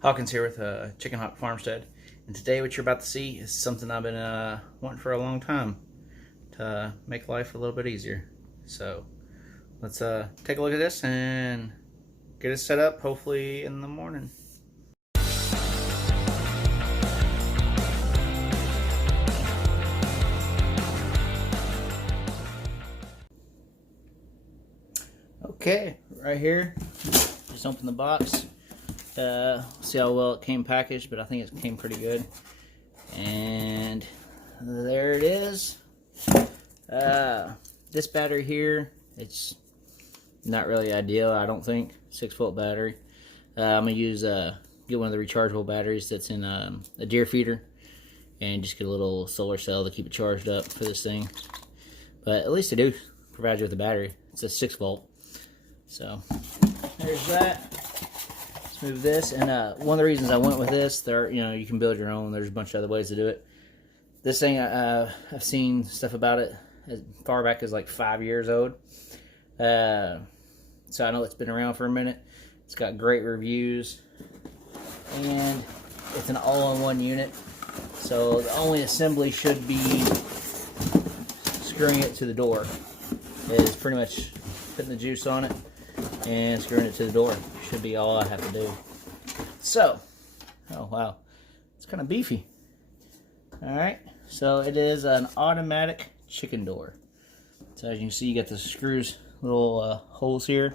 Hawkins here with Chickenhawkfarmstead, and today what you're about to see is something I've been wanting for a long time to make life a little bit easier. So let's take a look at this and get it set up, hopefully in the morning. Okay, right here, just open the box. See how well it came packaged, but I think it came pretty good. And there it is. This battery here, it's not really ideal, I don't think. 6-volt battery. I'm gonna use get one of the rechargeable batteries that's in a deer feeder, and just get a little solar cell to keep it charged up for this thing. But at least they do provide you with a battery. It's a 6-volt. So there's that. Let's move this. And one of the reasons I went with this, you can build your own. There's a bunch of other ways to do it. This thing, I've seen stuff about it as far back as like 5 years old. So I know it's been around for a minute. It's got great reviews, and it's an all-in-one unit. So the only assembly should be screwing it to the door. It's pretty much putting the juice on it and screwing it to the door. Should be all I have to do. So, oh wow, it's kind of beefy. Alright, so it is an automatic chicken door. So as you can see, you got the screws, little holes here.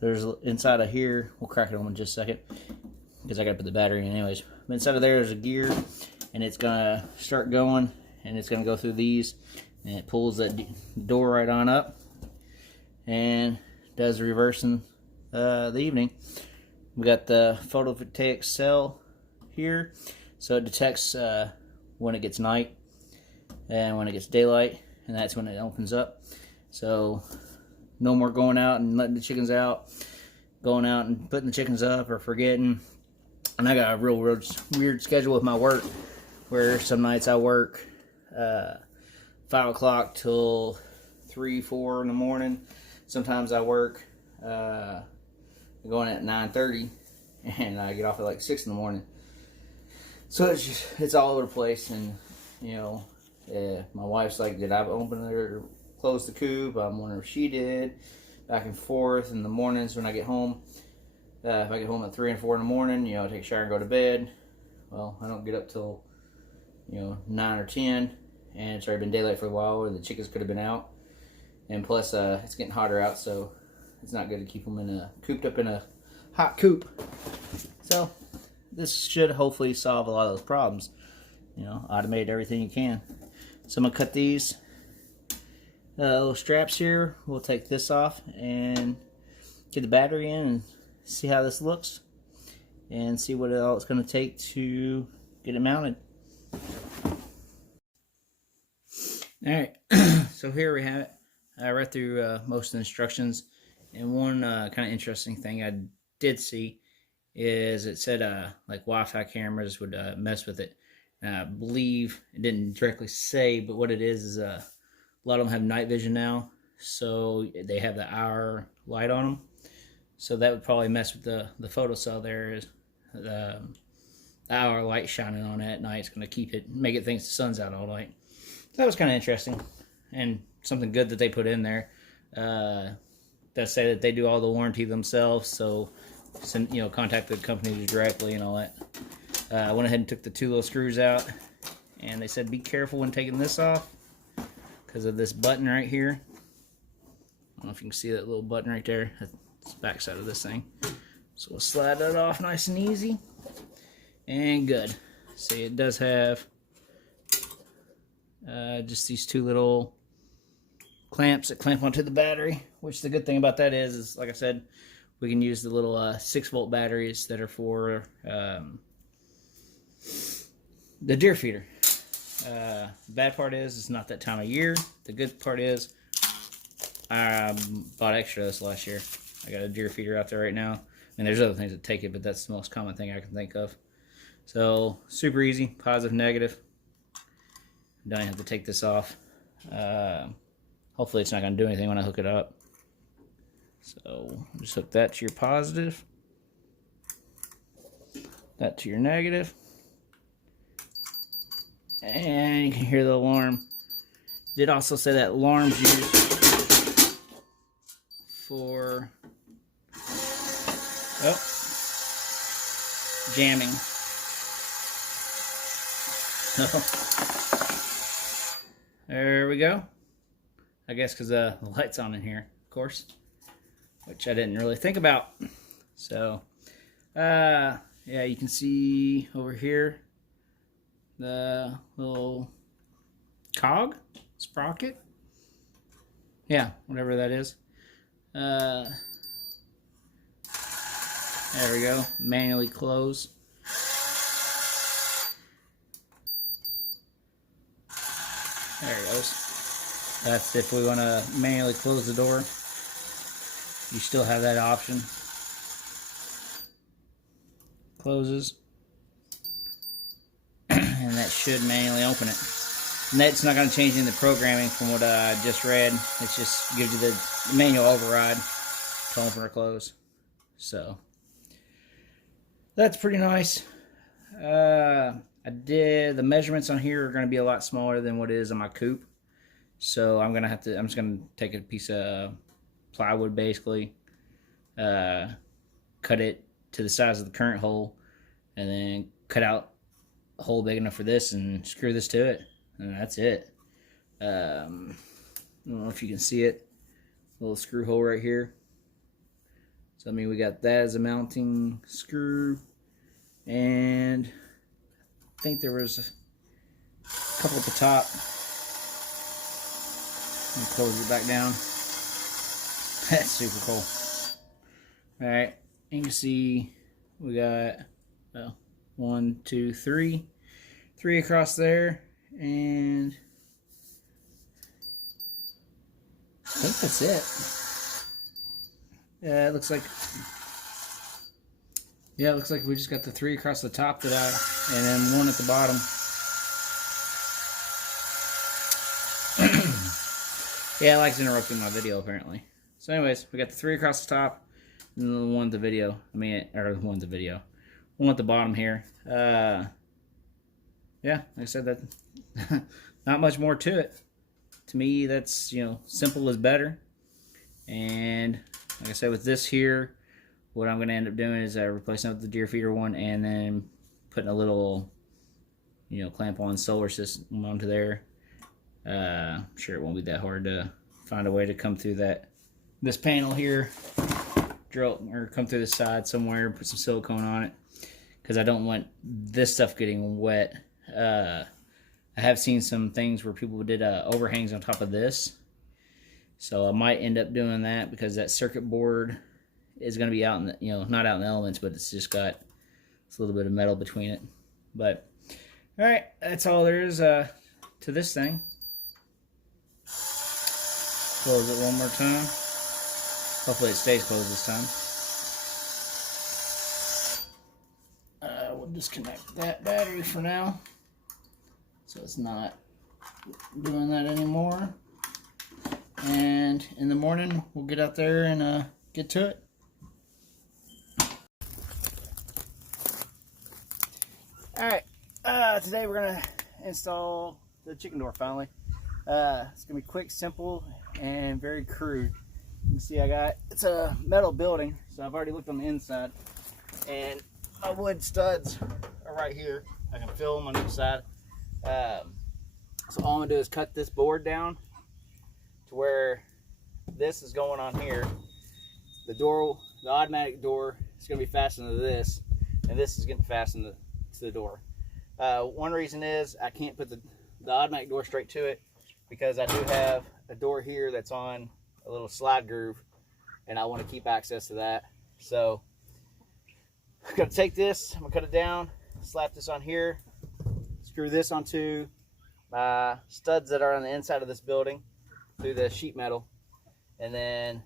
There's inside of here, we'll crack it open in just a second because I gotta put the battery in anyways. But inside of there is a gear, and it's gonna start going, and it's gonna go through these, and it pulls that door right on up and does the reversing the evening. We got the photovoltaic cell here, so it detects when it gets night and when it gets daylight, and that's when it opens up. So no more going out and letting the chickens out, going out and putting the chickens up or forgetting. And I got a real weird schedule with my work, where some nights I work 5 o'clock till 3, 4 in the morning. Sometimes I work going at 9:30, and I get off at like 6 in the morning. So it's all over the place. And my wife's like, did I open or close the coop? I'm wondering if she did. Back and forth in the mornings when I get home. If I get home at 3 and 4 in the morning, I take a shower and go to bed. Well, I don't get up till 9 or 10, and it's already been daylight for a while, or the chickens could have been out. And plus, it's getting hotter out, so it's not good to keep them cooped up in a hot coop. So this should hopefully solve a lot of those problems. Automate everything you can. So I'm gonna cut these little straps here. We'll take this off and get the battery in and see how this looks, and see what all it's gonna take to get it mounted. All right, so here we have it. I read through most of the instructions, and one kind of interesting thing I did see is it said like Wi-Fi cameras would mess with it. And I believe it didn't directly say, but what it is a lot of them have night vision now, so they have the hour light on them. So that would probably mess with the photocell there. Is the hour light shining on it at night. It's going to make it think the sun's out all night. So that was kind of interesting, and something good that they put in there. That say that they do all the warranty themselves, so contact the company directly and all that. I went ahead and took the 2 little screws out, and they said be careful when taking this off because of this button right here. I don't know if you can see that little button right there. That's the back side of this thing. So we'll slide that off nice and easy, and good. See, it does have just these 2 little clamps that clamp onto the battery, which the good thing about that is like I said, we can use the little 6-volt batteries that are for the deer feeder. The bad part is it's not that time of year. The good part is I bought extra this last year. I got a deer feeder out there right now. And there's other things that take it, but that's the most common thing I can think of. So super easy, positive, negative. Don't have to take this off. Hopefully it's not going to do anything when I hook it up. So just hook that to your positive. that to your negative. And you can hear the alarm. Did also say that alarm's used for jamming. So there we go. I guess because the light's on in here, of course, which I didn't really think about. So yeah, you can see over here the little cog, sprocket, yeah, whatever that is. There we go, manually close. There it goes. That's if we want to manually close the door. You still have that option. Closes. And that should manually open it. And that's not going to change any of the programming from what I just read. It just gives you the manual override to open or close. So that's pretty nice. The measurements on here are going to be a lot smaller than what it is on my Coop. So I'm just gonna take a piece of plywood, basically, cut it to the size of the current hole, and then cut out a hole big enough for this and screw this to it, and that's it. I don't know if you can see it, little screw hole right here. So I mean, we got that as a mounting screw, and I think there was a couple at the top. And close it back down. That's super cool. Alright, you can see we got 1, 2, 3. 3 across there, and I think that's it. Yeah, it looks like we just got the 3 across the top and then 1 at the bottom. Yeah, it likes interrupting my video apparently. So anyways, we got the 3 across the top and then the 1 at the video. One at the bottom here. Yeah, like I said, that not much more to it. To me, that's, you know, simple is better. And like I said, with this here, what I'm going to end up doing is replacing it with the deer feeder one, and then putting a little, you know, clamp-on solar system onto there. I'm sure it won't be that hard to find a way to come through this panel here, come through the side somewhere, put some silicone on it, because I don't want this stuff getting wet. I have seen some things where people did overhangs on top of this, so I might end up doing that, because that circuit board is going to be out in the, you know, not out in the elements, but it's just got a little bit of metal between it. But all right, that's all there is to this thing. Close it one more time. Hopefully it stays closed this time. We'll disconnect that battery for now, so it's not doing that anymore. And in the morning, we'll get out there and get to it. Alright, today we're going to install the chicken door finally. It's going to be quick, simple, and very crude. You can see it's a metal building, so I've already looked on the inside. And my wood studs are right here. I can feel them on each side. So all I'm going to do is cut this board down to where this is going on here. The automatic door is going to be fastened to this, and this is getting fastened to the door. One reason is I can't put the automatic door straight to it, because I do have a door here that's on a little slide groove, and I want to keep access to that. So I'm going to take this, I'm going to cut it down, slap this on here, screw this onto my studs that are on the inside of this building through the sheet metal, and then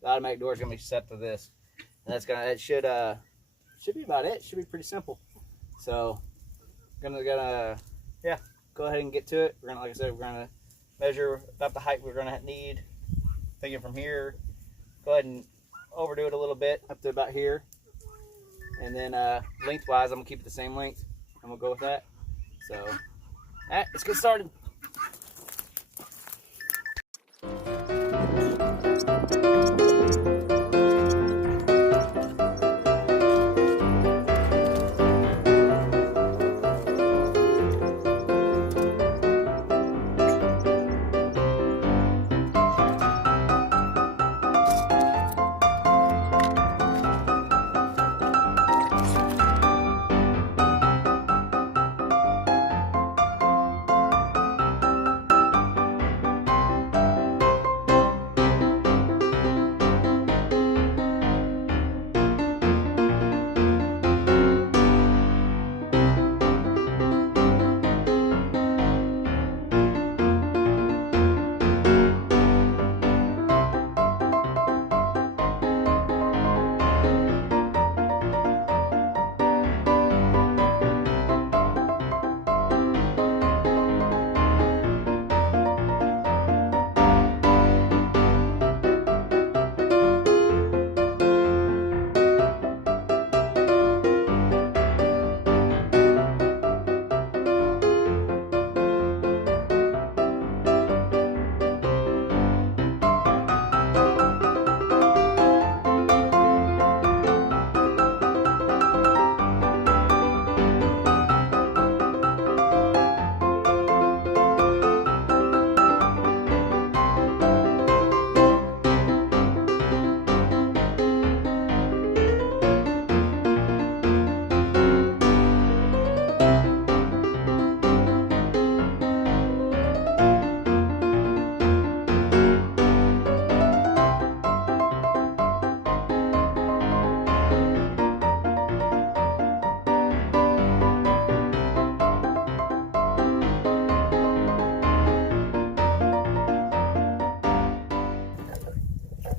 the automatic door is going to be set to this. And it should be about it. It should be pretty simple. So gonna yeah, go ahead and get to it. We're gonna, like I said, we're gonna measure about the height we're gonna need. Thinking from here, go ahead and overdo it a little bit up to about here. And then lengthwise, I'm gonna keep it the same length. I'm gonna go with that. So, all right, let's get started.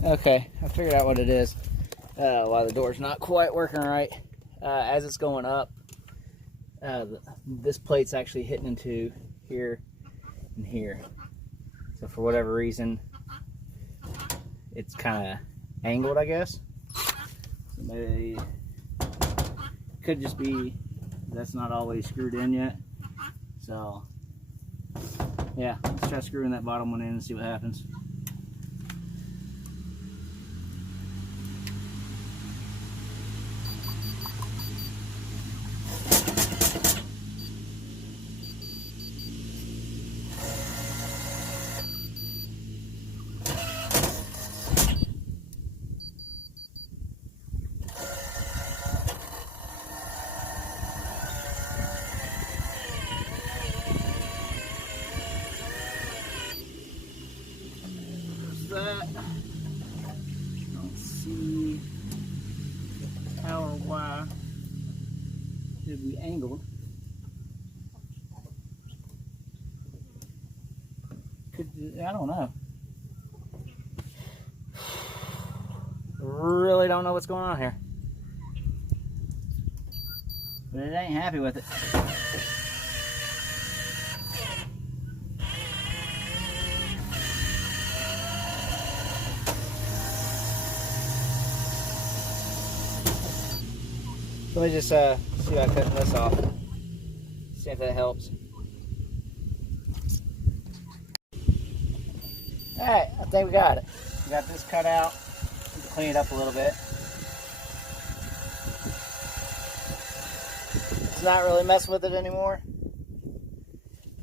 Okay, I figured out what it is. Why the door's not quite working right. As it's going up, this plate's actually hitting into here and here. So for whatever reason, it's kind of angled, I guess. So maybe could just be that's not always screwed in yet. So yeah, let's try screwing that bottom one in and see what happens. That I don't see how or why it'd be angled. I don't know. Really don't know what's going on here, but it ain't happy with it. Let me just see about cutting this off. See if that helps. Alright, I think we got it. We got this cut out. Need to clean it up a little bit. It's not really messing with it anymore.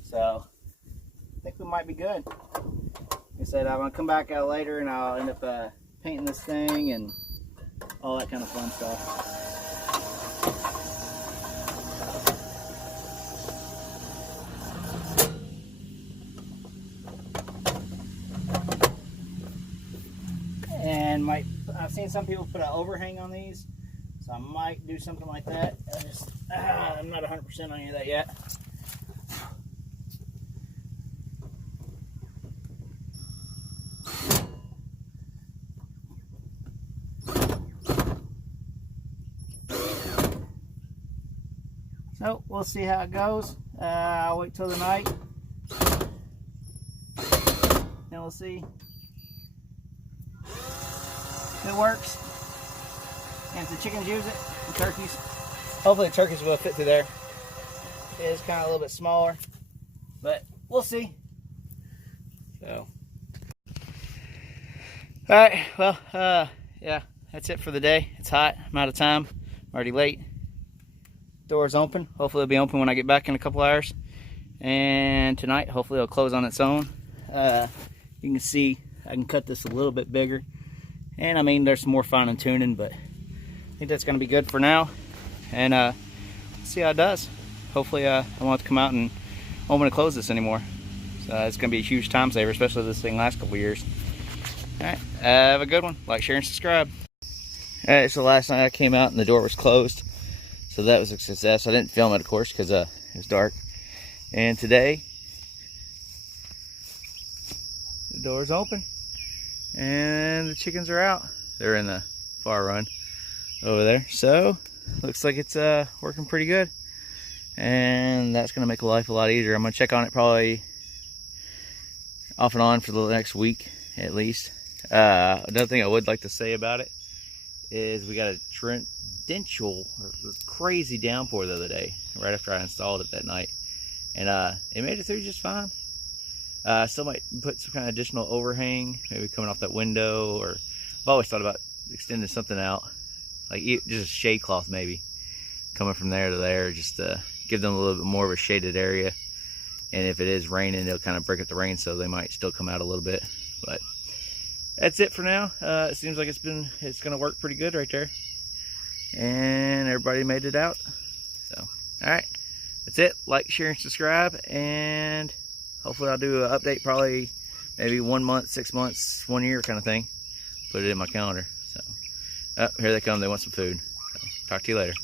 So, I think we might be good. Like I said, I'm going to come back out later and I'll end up painting this thing and all that kind of fun stuff. And I've seen some people put an overhang on these, so I might do something like that. I'm not 100% on any of that yet. So we'll see how it goes. I'll wait till the night, and we'll see if it works and if the chickens use it. some turkeys. Hopefully the turkeys will fit through there. It is kind of a little bit smaller, but we'll see. So, all right, well, yeah, that's it for the day. It's hot, I'm out of time, I'm already late. Door's open. Hopefully it'll be open when I get back in a couple hours. And tonight, hopefully it'll close on its own. You can see I can cut this a little bit bigger. And I mean, there's some more fine tuning, but I think that's gonna be good for now. And see how it does. Hopefully I won't have to come out and open and close this anymore. So it's gonna be a huge time saver, especially if this thing lasts a couple years. All right, have a good one. Like, share, and subscribe. All right, so last night I came out and the door was closed. So that was a success. I didn't film it, of course, because it was dark. And today, the door's open. And the chickens are out. They're in the far run over there. So, looks like it's working pretty good. And that's going to make life a lot easier. I'm going to check on it probably off and on for the next week, at least. Another thing I would like to say about it is we got a torrential or crazy downpour the other day, right after I installed it that night. And it made it through just fine. Still might put some kind of additional overhang, maybe coming off that window, or I've always thought about extending something out, like just a shade cloth maybe, coming from there to there, just to give them a little bit more of a shaded area. And if it is raining, it'll kind of break up the rain, so they might still come out a little bit. But that's it for now. It seems like it's gonna work pretty good right there. And everybody made it out. So, all right, that's it. Like, share, and subscribe, and hopefully I'll do an update probably maybe 1 month, 6 months, 1 year kind of thing. Put it in my calendar. So, oh, here they come. They want some food. So, talk to you later.